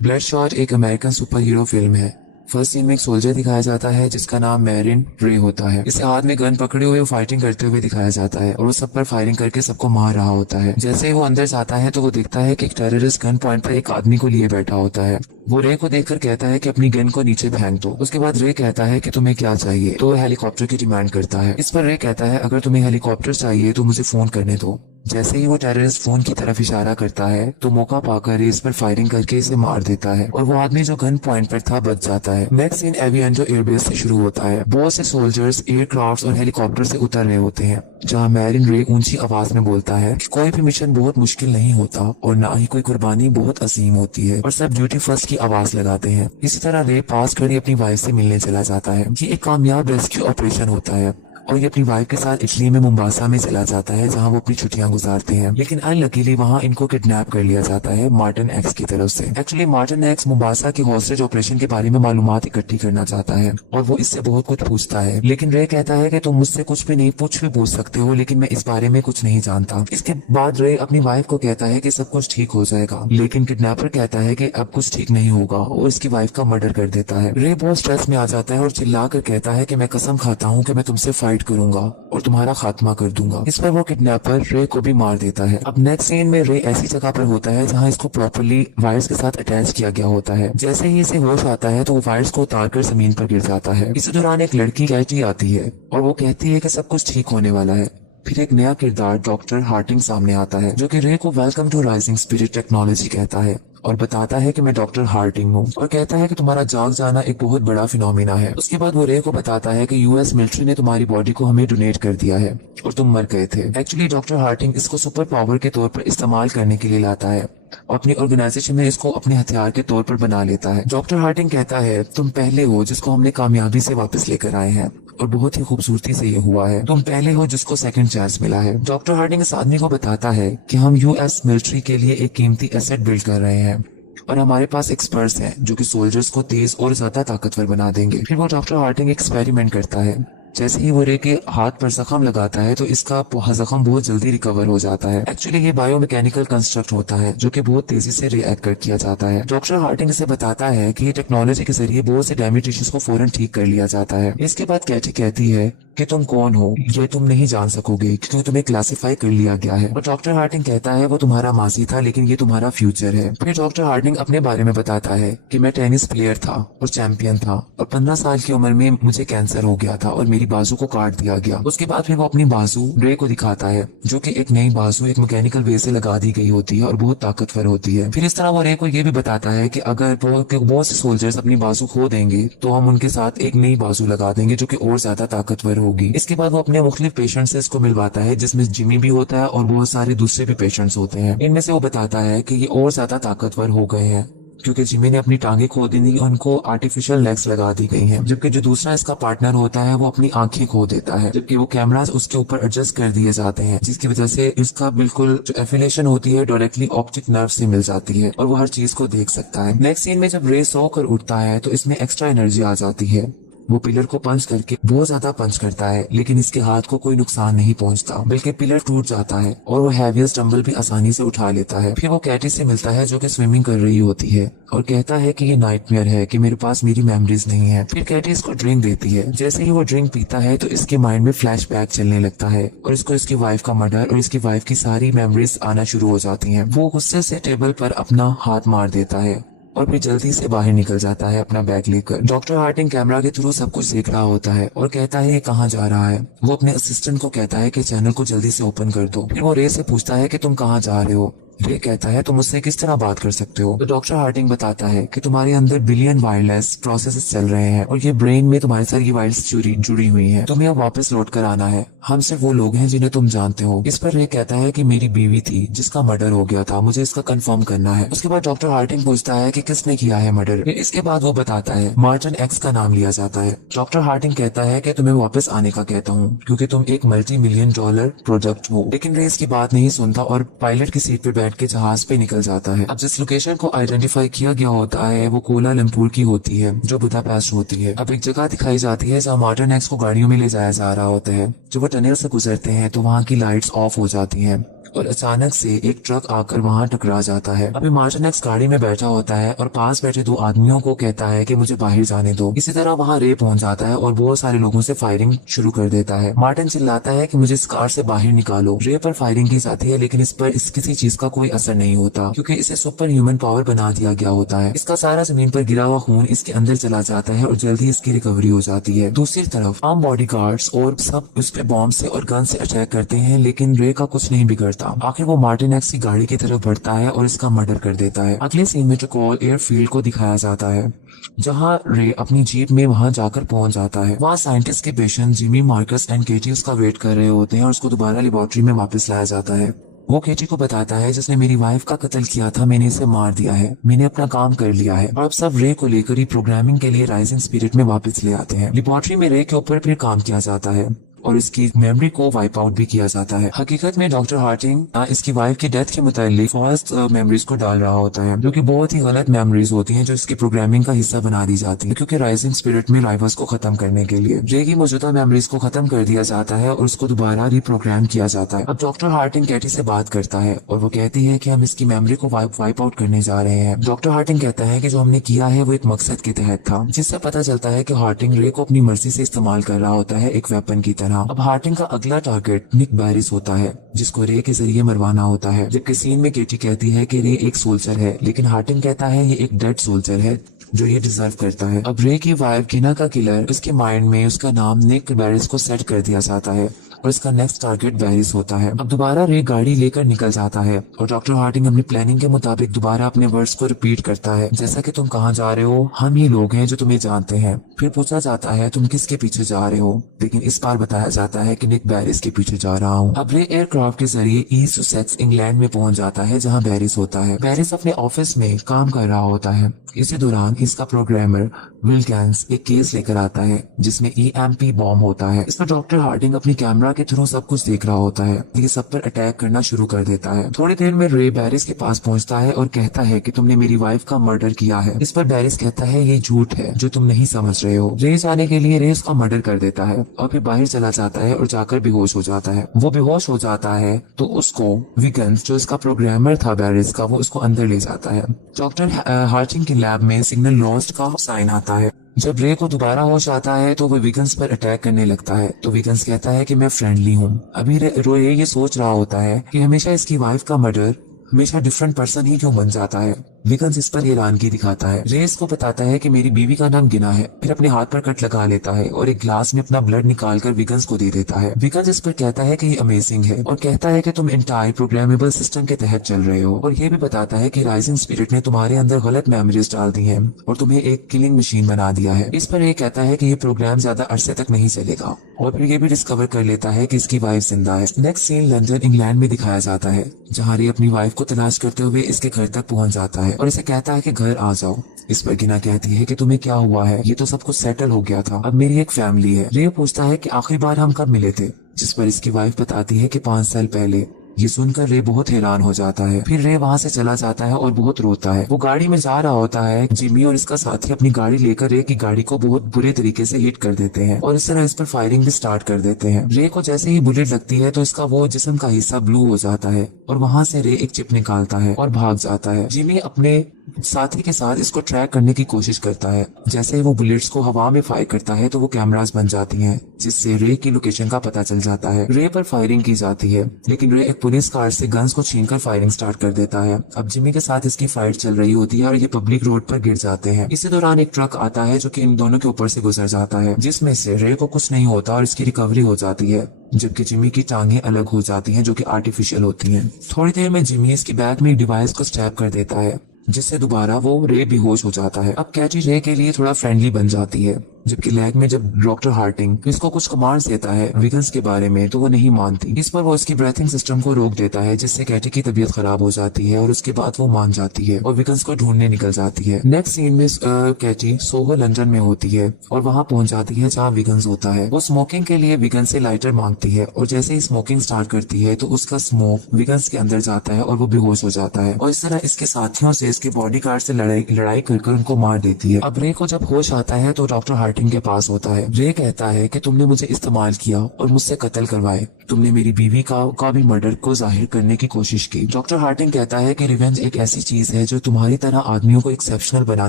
ब्लडशॉट एक American super hero film है। First scene में एक सोल्जर दिखाया जाता है जिसका नाम मैरिन रे होता है। इसे हाथ में गन पकड़े हुए फाइटिंग करते हुए दिखाया जाता है और वो सब पर फायरिंग करके सबको मार रहा होता है। जैसे ही वो अंदर जाता है तो वो देखता है कि एक टेररिस्ट गन पॉइंट पर एक आदमी को लिए बैठा होता है। वो रे को देखकर कहता है कि अपनी गन को नीचे फेंक दो। उसके बाद रे कहता है कि तुम्हें क्या चाहिए, तो हेलीकॉप्टर की डिमांड करता है। इस पर रे कहता है अगर तुम्हें हेलीकॉप्टर चाहिए तो मुझे फोन करने दो। जैसे ही वो टेररिस्ट फोन की तरफ इशारा करता है तो मौका पाकर रेस पर फायरिंग करके इसे मार देता है और वो आदमी जो गन पॉइंट पर था बच जाता है। नेक्स्ट सीन एविएंटो एयरबेस से शुरू होता है। बहुत से सोल्जर्स एयरक्राफ्ट और हेलीकॉप्टर से उतर रहे होते हैं, जहाँ मैरिन रे ऊंची आवाज में बोलता है कि कोई भी मिशन बहुत मुश्किल नहीं होता और ना ही कोई कुर्बानी बहुत अजीम होती है और सब ड्यूटी फर्स्ट की आवाज लगाते हैं। इसी तरह रे पास खड़ी अपनी वाइफ से मिलने चला जाता है। ये एक कामयाब रेस्क्यू ऑपरेशन होता है और ये अपनी वाइफ के साथ इटली में मुंबासा में चला जाता है जहां वो अपनी छुट्टियां गुजारते हैं। लेकिन अनलकीली वहां इनको किडनैप कर लिया जाता है मार्टिन एक्स की तरफ से। एक्चुअली मार्टिन एक्स मुंबासा की हॉस्टेज ऑपरेशन के बारे में मालूमात इकट्ठी करना चाहता है और वो इससे बहुत कुछ पूछता है, लेकिन रे कहता है कि तुम मुझसे कुछ भी नहीं पूछ सकते हो, लेकिन मैं इस बारे में कुछ नहीं जानता। इसके बाद रे अपनी वाइफ को कहता है कि सब कुछ ठीक हो जाएगा, लेकिन किडनैपर कहता है कि अब कुछ ठीक नहीं होगा और इसकी वाइफ का मर्डर कर देता है। रे बहुत स्ट्रेस में आ जाता है और चिल्ला कर कहता है कि मैं कसम खाता हूँ कि मैं तुमसे फाइट करूंगा और तुम्हारा खात्मा कर दूंगा। इस पर वो किडनैपर रे को भी मार देता है। अब नेक्स्ट सीन में रे ऐसी जगह पर होता है जहां इसको प्रॉपर्ली वायर्स के साथ अटैच किया गया होता है। जैसे ही इसे होश आता है तो वो वायर्स को उतारकर जमीन पर गिर जाता है। इसी दौरान एक लड़की कैटी आती है और वो कहती है कि सब कुछ ठीक होने वाला है। फिर एक नया किरदार डॉक्टर हार्टिंग सामने आता है जो कि रे को welcome to rising spirit technology कहता है और बताता है कि मैं डॉक्टर हार्टिंग हूँ और कहता है कि तुम्हारा जाग जाना एक बहुत बड़ा फिनोमिना है। उसके बाद वो रे को बताता है कि यूएस मिलिट्री ने तुम्हारी बॉडी को हमें डोनेट कर दिया है और तुम मर गए थे। एक्चुअली डॉक्टर हार्टिंग इसको सुपर पावर के तौर पर इस्तेमाल करने के लिए लाता है और अपनी ऑर्गेनाइजेशन में इसको अपने हथियार के तौर पर बना लेता है। डॉक्टर हार्टिंग कहता है तुम पहले हो जिसको हमने कामयाबी से वापस लेकर आए हैं और बहुत ही खूबसूरती से ये हुआ है। तुम पहले हो जिसको सेकंड चांस मिला है। डॉक्टर हार्टिंग इस आदमी को बताता है कि हम यूएस मिलिट्री के लिए एक कीमती एसेट बिल्ड कर रहे हैं और हमारे पास एक्सपर्ट्स हैं जो कि सोल्जर्स को तेज और ज्यादा ताकतवर बना देंगे। फिर वो डॉक्टर हार्टिंग एक्सपेरिमेंट करता है। जैसे ही वो रे के हाथ पर जख्म लगाता है तो इसका जख्म बहुत जल्दी रिकवर हो जाता है। एक्चुअली ये बायोमैकेनिकल कंस्ट्रक्ट होता है जो कि बहुत तेजी से रिएक्ट कर किया जाता है। डॉक्टर हार्टिंग इसे बताता है कि ये टेक्नोलॉजी के जरिए बहुत से डैमेज टिश्यूज को फौरन ठीक कर लिया जाता है। इसके बाद कैटी कहती है कि तुम कौन हो ये तुम नहीं जान सकोगे क्योंकि तुम्हें क्लासिफाई कर लिया गया है। और डॉक्टर हार्टिंग कहता है वो तुम्हारा माजी था लेकिन ये तुम्हारा फ्यूचर है। फिर डॉक्टर हार्टिंग अपने बारे में बताता है कि मैं टेनिस प्लेयर था और चैंपियन था और 15 साल की उम्र में मुझे कैंसर हो गया था और मेरी बाजू को काट दिया गया। उसके बाद फिर वो अपनी बाजू रे को दिखाता है जो कि एक नई बाजू एक मैकेनिकल वे से लगा दी गई होती है और बहुत ताकतवर होती है। फिर इस तरह वो रे को ये भी बताता है कि अगर बहुत से सोल्जर्स अपनी बाजू खो देंगे तो हम उनके साथ एक नई बाजू लगा देंगे जो कि और ज्यादा ताकतवर होगी। इसके बाद वो अपने मुख्तलिफ पेशेंट से इसको मिलवाता है जिसमें जिमी भी होता है और बहुत सारे दूसरे भी पेशेंट्स होते हैं। इनमें से वो बताता है कि ये और ज्यादा ताकतवर हो गए हैं क्योंकि जिमी ने अपनी टांगे खो दी थी, उनको आर्टिफिशियल लेग्स लगा दी गई हैं। जबकि जो दूसरा इसका पार्टनर होता है वो अपनी आंखें खो देता है, जबकि वो कैमरास उसके ऊपर एडजस्ट कर दिए जाते हैं जिसकी वजह से इसका बिल्कुल जो एफिलेशन होती है डायरेक्टली ऑप्टिक नर्व से मिल जाती है और वो हर चीज को देख सकता है। नेक्स्ट सीन में जब रे सोकर उठता है तो इसमें एक्स्ट्रा एनर्जी आ जाती है। वो पिलर को पंच करके बहुत ज्यादा पंच करता है लेकिन इसके हाथ को कोई नुकसान नहीं पहुंचता, बल्कि पिलर टूट जाता है और वो हैवीएस्ट डंबल भी आसानी से उठा लेता है। फिर वो कैटी से मिलता है जो कि स्विमिंग कर रही होती है और कहता है कि ये नाइटमेयर है कि मेरे पास मेरी मेमोरीज नहीं है। फिर कैटी इसको ड्रिंक देती है। जैसे ही वो ड्रिंक पीता है तो इसके माइंड में फ्लैशबैक चलने लगता है और इसको इसकी वाइफ का मर्डर और इसकी वाइफ की सारी मेमोरीज आना शुरू हो जाती है। वो गुस्से से टेबल पर अपना हाथ मार देता है और फिर जल्दी से बाहर निकल जाता है अपना बैग लेकर। डॉक्टर हार्टिंग कैमरा के थ्रू सब कुछ देख रहा होता है और कहता है ये कहाँ जा रहा है। वो अपने असिस्टेंट को कहता है कि चैनल को जल्दी से ओपन कर दो। फिर वो रे से पूछता है कि तुम कहाँ जा रहे हो। रे कहता है तुम मुझसे किस तरह बात कर सकते हो। तो डॉक्टर हार्टिंग बताता है कि तुम्हारे अंदर बिलियन वायरलेस प्रोसेसेस चल रहे हैं और ये ब्रेन में तुम्हारी सारी वायर्स जुड़ी हुई हैं। तुम्हें अब वापस लौट कर आना है। हम सिर्फ वो लोग हैं जिन्हें तुम जानते हो। इस पर रे कहता है कि मेरी बीवी थी जिसका मर्डर हो गया था, मुझे इसका कंफर्म करना है। उसके बाद डॉक्टर हार्टिंग पूछता है कि किसने किया है मर्डर। इसके बाद वो बताता है मार्टिन एक्स का नाम लिया जाता है। डॉक्टर हार्टिंग कहता है कि तुम्हें वापस आने का कहता हूँ क्योंकि तुम एक $multi-million प्रोजेक्ट हो। लेकिन रे इसकी बात नहीं सुनता और पायलट की सीट पे बैठ के जहाज पे निकल जाता है। अब जिस लोकेशन को आइडेंटिफाई किया गया होता है वो कोलालमपुर की होती है जो बुदापेस्ट होती है। अब एक जगह दिखाई जाती है जहाँ मार्टिन एक्स को गाड़ियों में ले जाया जा रहा होता है। जब वो टनल से गुजरते हैं तो वहाँ की लाइट्स ऑफ हो जाती हैं और अचानक से एक ट्रक आकर वहां टकरा जाता है। अभी मार्टिन एक्स गाड़ी में बैठा होता है और पास बैठे दो आदमियों को कहता है कि मुझे बाहर जाने दो। इसी तरह वहां रे पहुंच जाता है और बहुत सारे लोगों से फायरिंग शुरू कर देता है। मार्टिन चिल्लाता है कि मुझे इस कार से बाहर निकालो। रे पर फायरिंग की जाती है लेकिन इस पर किसी चीज का कोई असर नहीं होता क्योंकि इसे सुपर ह्यूमन पावर बना दिया गया होता है। इसका सारा जमीन पर गिरा हुआ खून इसके अंदर चला जाता है और जल्दी इसकी रिकवरी हो जाती है। दूसरी तरफ आम बॉडीगार्ड्स और सब उस पे बॉम्ब से और गन से अटैक करते हैं लेकिन रे का कुछ नहीं बिगड़ता। आखिर वो मार्टिन एक्स की गाड़ी की तरफ बढ़ता है और इसका मर्डर कर देता है। अगले सीन में ट्रकोल एयरफील्ड को दिखाया जाता है जहां रे अपनी जीप में वहां जाकर पहुंच जाता है। वहां साइंटिस्ट के पेशेंट जिमी, मार्कस एंड केटी उसका वेट कर रहे होते हैं और उसको दोबारा लेबोरेटरी में वापस लाया जाता है। वो केटी को बताता है जिसने मेरी वाइफ का कत्ल किया था, मैंने इसे मार दिया है, मैंने अपना काम कर लिया है। और अब सब रे को लेकर ही प्रोग्रामिंग के लिए राइजिंग स्पिरिट में वापस ले आते हैं। लेबोरेटरी में रे के ऊपर फिर काम किया जाता है और इसकी मेमोरी को वाइप आउट भी किया जाता है। हकीकत में डॉक्टर हार्टिंग इसकी वाइफ की डेथ के मुतालिक फर्स्ट मेमोरीज को डाल रहा होता है जो कि बहुत ही गलत मेमोरीज होती हैं जो इसकी प्रोग्रामिंग का हिस्सा बना दी जाती है क्योंकि राइजिंग स्पिरिट में राइवल्स को खत्म करने के लिए रे की मौजूदा मेमोरीज को खत्म कर दिया जाता है और उसको दोबारा रिप्रोग्राम किया जाता है। अब डॉक्टर हार्टिंग कैटी से बात करता है और वो कहती है कि हम इसकी मेमोरी को वाइप आउट करने जा रहे हैं। डॉक्टर हार्टिंग कहता है कि जो हमने किया है वो एक मकसद के तहत था, जिससे पता चलता है कि हार्टिंग रे को अपनी मर्जी से इस्तेमाल कर रहा होता है एक वेपन की तरह। अब हार्टिंग का अगला टारगेट निक बैरिस होता है जिसको रे के जरिए मरवाना होता है। जबकि सीन में केटी कहती है कि रे एक सोल्जर है लेकिन हार्टिंग कहता है ये एक डेड सोल्जर है जो ये डिजर्व करता है। अब रे की वाइफ गिना का किलर उसके माइंड में उसका नाम निक बैरिस को सेट कर दिया जाता है और इसका नेक्स्ट टारगेट बैरिस होता है। अब दोबारा रे गाड़ी लेकर निकल जाता है और डॉक्टर हार्टिंग अपनी प्लानिंग के मुताबिक दोबारा अपने वर्ड्स को रिपीट करता है, जैसा कि तुम कहाँ जा रहे हो, हम ही लोग हैं जो तुम्हें जानते हैं। फिर पूछा जाता है तुम किसके पीछे जा रहे हो, लेकिन इस बार बताया जाता है कि निक बैरिस के पीछे जा रहा हूँ। अब रे एयरक्राफ्ट के जरिए ईस्ट सुसेक्स इंग्लैंड में पहुंच जाता है जहाँ बैरिस होता है। बैरिस अपने ऑफिस में काम कर रहा होता है। इसी दौरान इसका प्रोग्रामर विल्किंस एक केस लेकर आता है जिसमें EMP बॉम्ब होता है। इसमें डॉक्टर हार्टिंग अपनी कैमरा के थ्रू सब कुछ देख रहा होता है। ये सब पर अटैक करना शुरू कर देता है। थोड़ी देर में रे बैरिस के पास पहुंचता है और कहता है कि तुमने मेरी वाइफ का मर्डर किया है। इस पर बैरिस कहता है ये झूठ है जो तुम नहीं समझ रहे हो। रे जाने के लिए रे उसका मर्डर कर देता है और फिर बाहर चला जाता है और जाकर बेहोश हो जाता है। वो बेहोश हो जाता है तो उसको विगन्स जो इसका प्रोग्रामर था बैरिस का, वो उसको अंदर ले जाता है। डॉक्टर हार्टिंग के लैब में सिग्नल लॉस्ट का साइन आता है। जब रे को दोबारा होश आता है तो वो विगन्स पर अटैक करने लगता है तो विगन्स कहता है कि मैं फ्रेंडली हूँ। अभी रे ये सोच रहा होता है कि हमेशा इसकी वाइफ का मर्डर हमेशा डिफरेंट पर्सन ही क्यों बन जाता है। विगन्स इस पर हैरानगी दिखाता है। रे इसको बताता है कि मेरी बीवी का नाम गिना है। फिर अपने हाथ पर कट लगा लेता है और एक ग्लास में अपना ब्लड निकालकर विगन्स को दे देता है। विगन्स इस पर कहता है कि ये अमेजिंग है और कहता है कि तुम एंटायर प्रोग्रामेबल सिस्टम के तहत चल रहे हो और ये भी बताता है कि राइजिंग स्पिरिट ने तुम्हारे अंदर गलत मेमोरीज डाल दी हैं और तुम्हें एक किलिंग मशीन बना दिया है। इस पर ये कहता है कि ये प्रोग्राम ज्यादा अरसे तक नहीं चलेगा और फिर ये भी डिस्कवर कर लेता है कि इसकी वाइफ जिंदा है। नेक्स्ट सीन लंदन इंग्लैंड में दिखाया जाता है जहाँ रे अपनी वाइफ को तलाश करते हुए इसके घर तक पहुंच जाता है और इसे कहता है कि घर आ जाओ। इस पर गिना कहती है कि तुम्हें क्या हुआ है, ये तो सब कुछ सेटल हो गया था, अब मेरी एक फैमिली है। रे पूछता है कि आखिरी बार हम कब मिले थे, जिस पर इसकी वाइफ बताती है कि 5 साल पहले। ये सुनकर रे बहुत हैरान हो जाता है। फिर रे वहाँ से चला जाता है और बहुत रोता है। वो गाड़ी में जा रहा होता है। जिमी और इसका साथी अपनी गाड़ी लेकर रे की गाड़ी को बहुत बुरे तरीके से हिट कर देते हैं और इस तरह इस पर फायरिंग भी स्टार्ट कर देते हैं। रे को जैसे ही बुलेट लगती है तो इसका वो जिस्म का हिस्सा ब्लू हो जाता है और वहाँ से रे एक चिप निकालता है और भाग जाता है। जिमी अपने साथी के साथ इसको ट्रैक करने की कोशिश करता है। जैसे ही वो बुलेट्स को हवा में फायर करता है तो वो कैमरास बन जाती हैं जिससे रे की लोकेशन का पता चल जाता है। रे पर फायरिंग की जाती है लेकिन रे एक पुलिस कार से गन्स को छीनकर फायरिंग स्टार्ट कर देता है। अब जिमी के साथ इसकी फाइट चल रही होती है और ये पब्लिक रोड पर गिर जाते हैं। इसी दौरान एक ट्रक आता है जो कि इन दोनों के ऊपर से गुजर जाता है जिसमें से रे को कुछ नहीं होता और इसकी रिकवरी हो जाती है, जबकि जिमी की टांगें अलग हो जाती हैं जो कि आर्टिफिशियल होती हैं। थोड़ी देर में जिमी इसकी बैक में एक डिवाइस को स्टैब कर देता है जिससे दोबारा वो रे बेहोश हो जाता है। अब कैटी रे के लिए थोड़ा फ्रेंडली बन जाती है, जबकि लैब में जब डॉक्टर हार्टिंग इसको कुछ कमांड्स देता है विगन्स के बारे में तो वो नहीं मानती। इस पर वो इसकी ब्रीथिंग सिस्टम को रोक देता है जिससे कैटी की तबीयत खराब हो जाती है और उसके बाद वो मान जाती है और विगन्स को ढूंढने निकल जाती है। नेक्स्ट सीन में कैटी सोहो लंदन में होती है और वहाँ पहुंच जाती है जहाँ विगन्स होता है। वो स्मोकिंग के लिए विगन्स से लाइटर मांगती है और जैसे ही स्मोकिंग स्टार्ट करती है तो उसका स्मोक विगन्स के अंदर जाता है और वो बेहोश हो जाता है और इस तरह इसके साथियों से इसके बॉडीगार्ड से लड़ाई कर उनको मार देती है। अब रे को जब होश आता है तो डॉक्टर हार्टिंग के पास होता है। रे कहता है कि तुमने मुझे इस्तेमाल किया और मुझसे कत्ल करवाए, तुमने मेरी बीवी का भी मर्डर को जाहिर करने की कोशिश की। डॉक्टर हार्टिंग कहता है कि रिवेंज एक ऐसी चीज है जो तुम्हारी तरह आदमियों को एक्सेप्शनल बना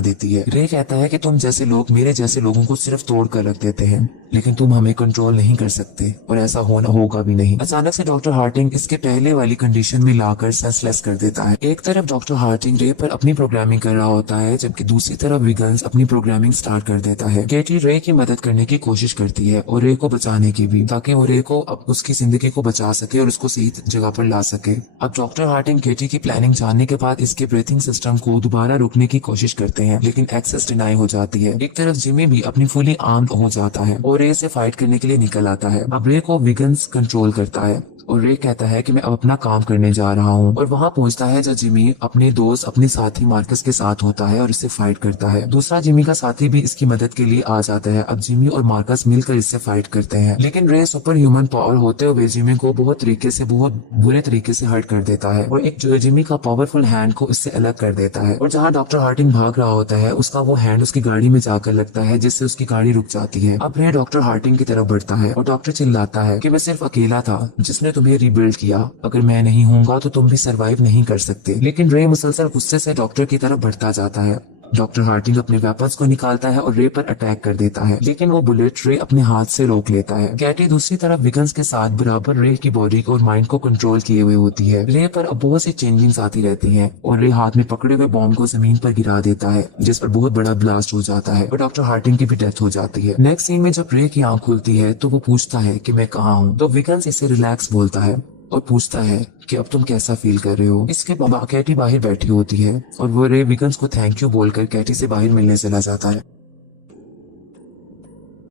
देती है। रे कहता है कि तुम जैसे लोग मेरे जैसे लोगों को सिर्फ तोड़ कर रख देते हैं, लेकिन तुम हमें कंट्रोल नहीं कर सकते और ऐसा होगा भी नहीं। अचानक से डॉक्टर हार्टिंग इसके पहले वाली कंडीशन में लाकर सेंसलेस कर देता है। एक तरफ डॉक्टर हार्टिंग रे पर अपनी प्रोग्रामिंग कर रहा होता है, जबकि दूसरी तरफ विगन्स अपनी प्रोग्रामिंग स्टार्ट कर देता है। केटी रे की मदद करने की कोशिश करती है और रे को बचाने की भी, ताकि वो रे को उसकी जिंदगी को बचा सके और उसको सही जगह पर ला सके। अब डॉक्टर हार्टिंग केटी की प्लानिंग जानने के बाद इसके ब्रीथिंग सिस्टम को दोबारा रोकने की कोशिश करते हैं, लेकिन एक्सेस डिनाई हो जाती है। एक तरफ जिमी भी अपनी फुली आर्म्ड हो जाता है और रे से फाइट करने के लिए निकल आता है। अब रे को विगन्स कंट्रोल करता है और रे कहता है कि मैं अब अपना काम करने जा रहा हूँ, और वहाँ पहुंचता है जब जिमी अपने दोस्त अपने साथी मार्कस के साथ होता है और इससे फाइट करता है। दूसरा जिमी का साथी भी इसकी मदद के लिए आ जाता है। अब जिमी और मार्कस मिलकर इससे फाइट करते हैं, लेकिन रे सुपर ह्यूमन पावर होते हुए जिमी को बहुत बुरे तरीके से हर्ट कर देता है और एक जिमी का पावरफुल हैंड को इससे अलग कर देता है। और जहाँ डॉक्टर हार्टिंग भाग रहा होता है, उसका वो हैंड उसकी गाड़ी में जाकर लगता है, जिससे उसकी गाड़ी रुक जाती है। अब रे डॉक्टर हार्टिंग की तरफ बढ़ता है और डॉक्टर चिल्लाता है कि मैं सिर्फ अकेला था जिसने तुम्हें रिबिल्ड किया, अगर मैं नहीं हूँगा तो तुम भी सरवाइव नहीं कर सकते। लेकिन रे मुसलसल गुस्से से डॉक्टर की तरफ बढ़ता जाता है। डॉक्टर हार्टिंग अपने वेपन्स को निकालता है और रे पर अटैक कर देता है, लेकिन वो बुलेट रे अपने हाथ से रोक लेता है। कैटी दूसरी तरफ विगन्स के साथ बराबर रे की बॉडी और माइंड को कंट्रोल किए हुए होती है। रे पर अब बहुत सी चेंजिंग्स आती रहती हैं और रे हाथ में पकड़े हुए बॉम्ब को जमीन पर गिरा देता है, जिस पर बहुत बड़ा ब्लास्ट हो जाता है और डॉक्टर हार्टिंग की भी डेथ हो जाती है। नेक्स्ट सीन में जब रे की आंख खुलती है तो वो पूछता है कि मैं कहाँ हूँ, तो विगन्स इसे रिलैक्स बोलता है और पूछता है कि अब तुम कैसा फील कर रहे हो। इसके बाद कैटी बाहर बैठी होती है और वो रे विगन्स को थैंक यू बोलकर कैटी से बाहर मिलने चला जाता है।